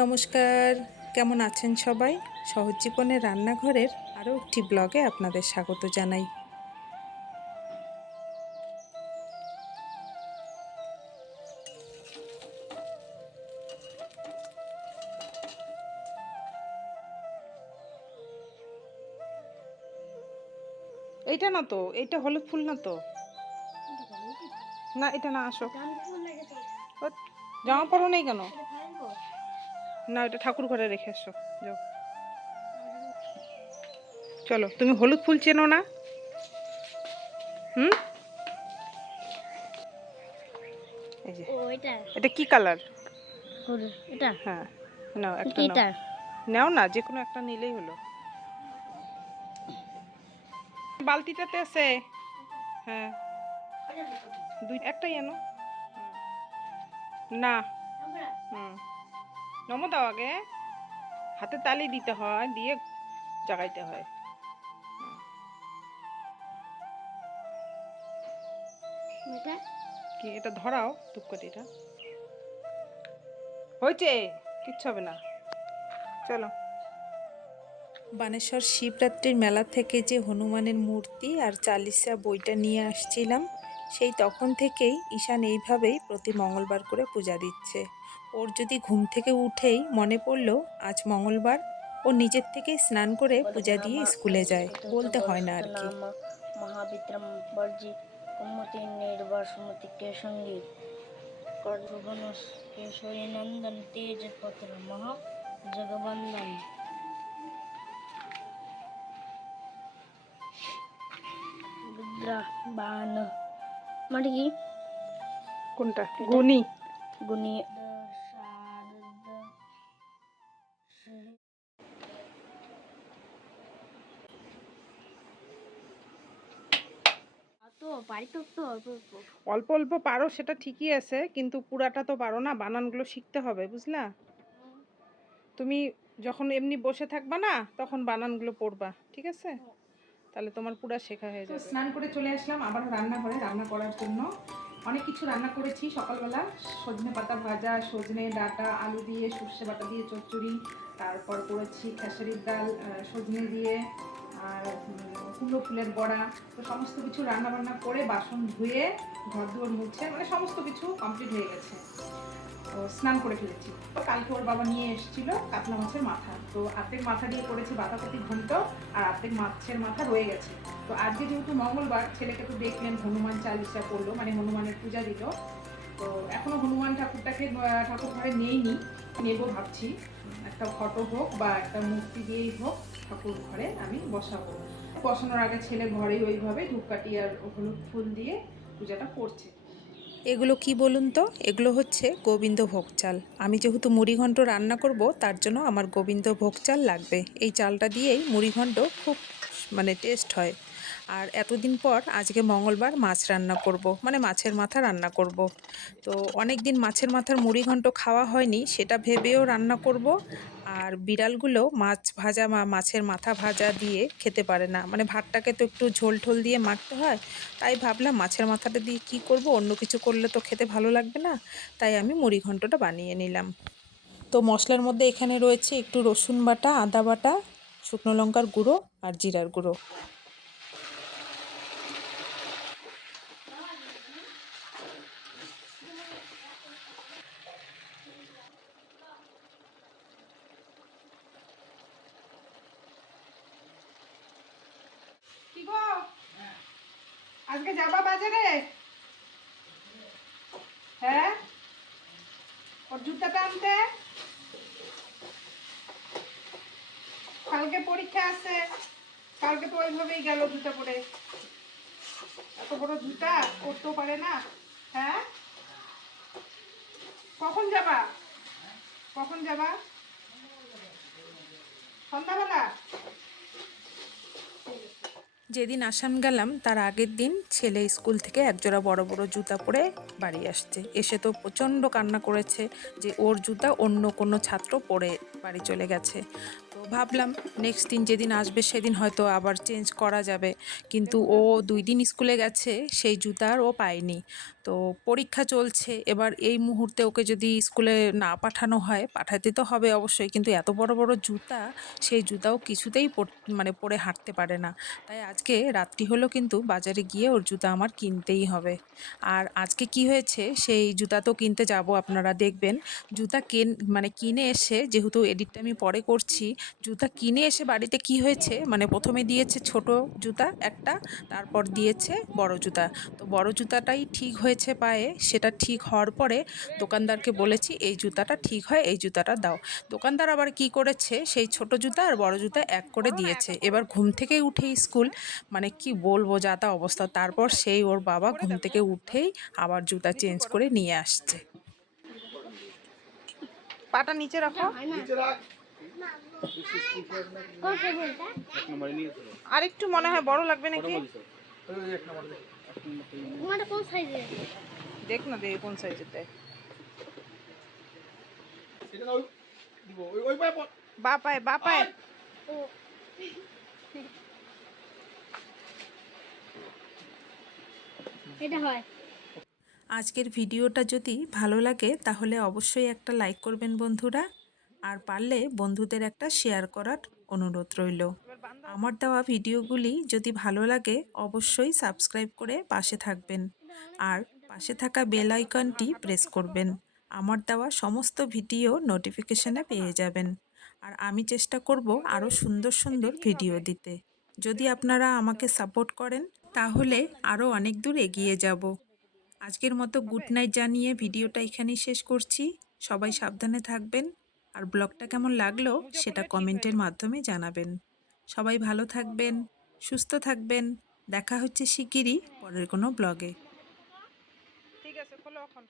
নমস্কার, কেমন আছেন সবাই? সহজ জীবনের রান্নাঘরের আরও একটি ব্লগে আপনাদের স্বাগত জানাই। এইটা না তো, এইটা হলুদ ফুল না তো। না, এটা না, আসো। জামা পরো নেই কেন? না, এটা ঠাকুর ঘরে রেখে আসো, যাও। চলো, তুমি হলুদ ফুল চেনো না? হুম, এই যে এটা কি কালার? এটা হ্যাঁ, নাও একটা নাও। এটা নাও না, যে কোনো একটা নিলেই হলো। বালতিটাতে আছে। হ্যাঁ, একটাই আনো। না, হুম, নমো দাও আগে। হাতে তালি দিতে হয়, দিয়ে জাগাইতে হয়। কি এটা ধরাও ধূপকাঠিটা। হয়েছে, কিচ্ছু হবে না। চলো। বানেশ্বর শিবরাত্রির মেলা থেকে যে হনুমানের মূর্তি আর চালিসা বইটা নিয়ে আসছিলাম, সেই তখন থেকেই ঈশান এইভাবেই প্রতি মঙ্গলবার করে পূজা দিচ্ছে। ওর যদি ঘুম থেকে উঠেই মনে পড়লো আজ মঙ্গলবার, ও নিজের থেকেই স্নান করে পূজা দিয়ে স্কুলে যায়, বলতে হয় না আর কি। মহাবিত্রম বর্জি কুমতি নির্বাসমতি কেশঙ্গী কর্ভবনস কেশরী নন্দন তেজপত্র মহা জগবন্দন রুদ্রা বান মানে কি কোনটা? গুনি। গুণী তো পারি তো অল্প অল্প অল্প অল্প পারো সেটা ঠিকই আছে, কিন্তু পুরাটা তো পারো না, বানানগুলো শিখতে হবে, বুঝলা? তুমি যখন এমনি বসে থাকবা না, তখন বানানগুলো পড়বা, ঠিক আছে? তাহলে তোমার পুরা শেখা হয়ে যাবে। স্নান করে চলে আসলাম আবার রান্নাঘরে রান্না করার জন্য। অনেক কিছু রান্না করেছি সকালবেলা। সজনে পাতা ভাজা, সজনে ডাঁটা, আলু দিয়ে, সর্ষে বাটা দিয়ে চচ্চড়ি, তারপর করেছি খেসারির ডাল সজনে দিয়ে, আর কুমড়ো ফুলের বড়া। তো সমস্ত কিছু রান্না বান্না করে বাসন ধুয়ে ঘর দুয়ার মুছে, মানে সমস্ত কিছু কমপ্লিট হয়ে গেছে। তো স্নান করে ফেলেছি। কালকে ওর বাবা নিয়ে এসেছিল কাতলা মাছের মাথা, তো অর্ধেক মাথা দিয়ে করেছি বাঁধাকপি ঘন্ট, আর অর্ধেক মাছের মাথা রয়ে গেছে। তো আজকে যেহেতু মঙ্গলবার, ছেলেকে তো দেখলেন হনুমান চালিসা পড়লো, মানে হনুমানের পূজা দিল। তো এখনো হনুমান ঠাকুরটাকে ঠাকুর ঘরে নেইনি, নেবো ভাবছি। একটা ফটো হোক বা একটা মূর্তি দিয়েই হোক ঠাকুর ঘরে আমি বসাবো। বসানোর আগে ছেলে ঘরেই ওইভাবে ধূপকাঠি আর হলুদ ফুল দিয়ে পূজাটা করছে। এগুলো কি বলুন তো? এগুলো হচ্ছে গোবিন্দভোগ চাল। আমি যেহেতু মুড়িঘণ্ট রান্না করব, তার জন্য আমার গোবিন্দভোগ চাল লাগবে। এই চালটা দিয়েই মুড়িঘণ্ট খুব মানে টেস্ট হয়। আর এতদিন পর আজকে মঙ্গলবার মাছ রান্না করব, মানে মাছের মাথা রান্না করব। তো অনেক দিন মাছের মাথার মুড়িঘণ্ট খাওয়া হয়নি, সেটা ভেবেও রান্না করব। আর বিড়ালগুলো মাছ ভাজা মাছের মাথা ভাজা দিয়ে খেতে পারে না, মানে ভাতটাকে তো একটু ঝোল ঠোল দিয়ে মাখতে হয়। তাই ভাবলাম মাছের মাথাটা দিয়ে কি করব, অন্য কিছু করলে তো খেতে ভালো লাগবে না। তাই আমি মুড়িঘণ্টটা বানিয়ে নিলাম। তো মশলার মধ্যে এখানে রয়েছে একটু রসুন বাটা, আদা বাটা, শুকনো লঙ্কার গুঁড়ো আর জিরার গুঁড়ো। কি গো, আজকে যাবা বাজারে? হ্যাঁ, ওর জুতাটা আনতে। কালকে পরীক্ষা আছে, কালকে তো ওইভাবেই গেল জুতা পরে। এত বড় জুতা পরতেও পারে না। হ্যাঁ, কখন যাবা? কখন যাবা? সন্ধ্যাবেলা? যেদিন আসাম গেলাম তার আগের দিন ছেলে স্কুল থেকে একজোড়া বড় বড় জুতা পরে বাড়ি আসছে। এসে তো প্রচণ্ড কান্না করেছে যে ওর জুতা অন্য কোনো ছাত্র পরে বাড়ি চলে গেছে। তো ভাবলাম নেক্সট দিন যেদিন আসবে সেদিন হয়তো আবার চেঞ্জ করা যাবে, কিন্তু ও 2 দিন স্কুলে গেছে, সেই জুতা আর ও পায়নি। তো পরীক্ষা চলছে, এবার এই মুহূর্তে ওকে যদি স্কুলে না পাঠানো হয়, পাঠাতে তো হবে অবশ্যই, কিন্তু এত বড় বড় জুতা, সেই জুতাও কিছুতেই মানে পরে হাঁটতে পারে না। তাই আজকে রাত্রি হলো কিন্তু বাজারে গিয়ে ওর জুতা আমার কিনতেই হবে। আর আজকে কি হয়েছে, সেই জুতা তো কিনতে যাব, আপনারা দেখবেন। জুতা মানে কিনে এসে, যেহেতু এডিটটা আমি পরে করছি, জুতা কিনে এসে বাড়িতে কি হয়েছে, মানে প্রথমে দিয়েছে ছোট জুতা একটা, তারপর দিয়েছে বড় জুতা। তো বড় জুতাটাই ঠিক হয়েছে পায়ে, সেটা ঠিক হওয়ার পরে দোকানদারকে বলেছি এই জুতাটা ঠিক হয়, এই জুতাটা দাও। দোকানদার আবার কি করেছে, সেই ছোট জুতা আর বড় জুতা এক করে দিয়েছে। এবার ঘুম থেকে উঠে স্কুল, মানে কি বলবো যা তা অবস্থা। তারপর সেই ওর বাবা ঘুম থেকে উঠেই আবার জুতা চেঞ্জ করে নিয়ে আসছে। পাটা নিচে রাখো। আর একটু মনে হয় বড় লাগবে নাকি, কোন সাইজের? দেখ না, দেখি কোন সাইজের দেয়। বাপায় বাপায়। ও এটা হয়। আজকের ভিডিওটা যদি ভালো লাগে তাহলে অবশ্যই একটা লাইক করবেন বন্ধুরা, আর পারলে বন্ধুদের একটা শেয়ার করার অনুরোধ রইল। আমার দেওয়া ভিডিওগুলি যদি ভালো লাগে অবশ্যই সাবস্ক্রাইব করে পাশে থাকবেন, আর পাশে থাকা বেল আইকনটি প্রেস করবেন। আমার দেওয়া সমস্ত ভিডিও নোটিফিকেশনে পেয়ে যাবেন। আর আমি চেষ্টা করব আরও সুন্দর সুন্দর ভিডিও দিতে। যদি আপনারা আমাকে সাপোর্ট করেন তাহলে আরও অনেক দূর এগিয়ে যাব। আজকের মতো গুড নাইট জানিয়ে ভিডিওটা এখানেই শেষ করছি। সবাই সাবধানে থাকবেন, আর ব্লগটা কেমন লাগলো সেটা কমেন্টের মাধ্যমে জানাবেন। সবাই ভালো থাকবেন, সুস্থ থাকবেন। দেখা হচ্ছে শিগগিরই পরের কোনো ব্লগে। ঠিক আছে, খোলো এখন।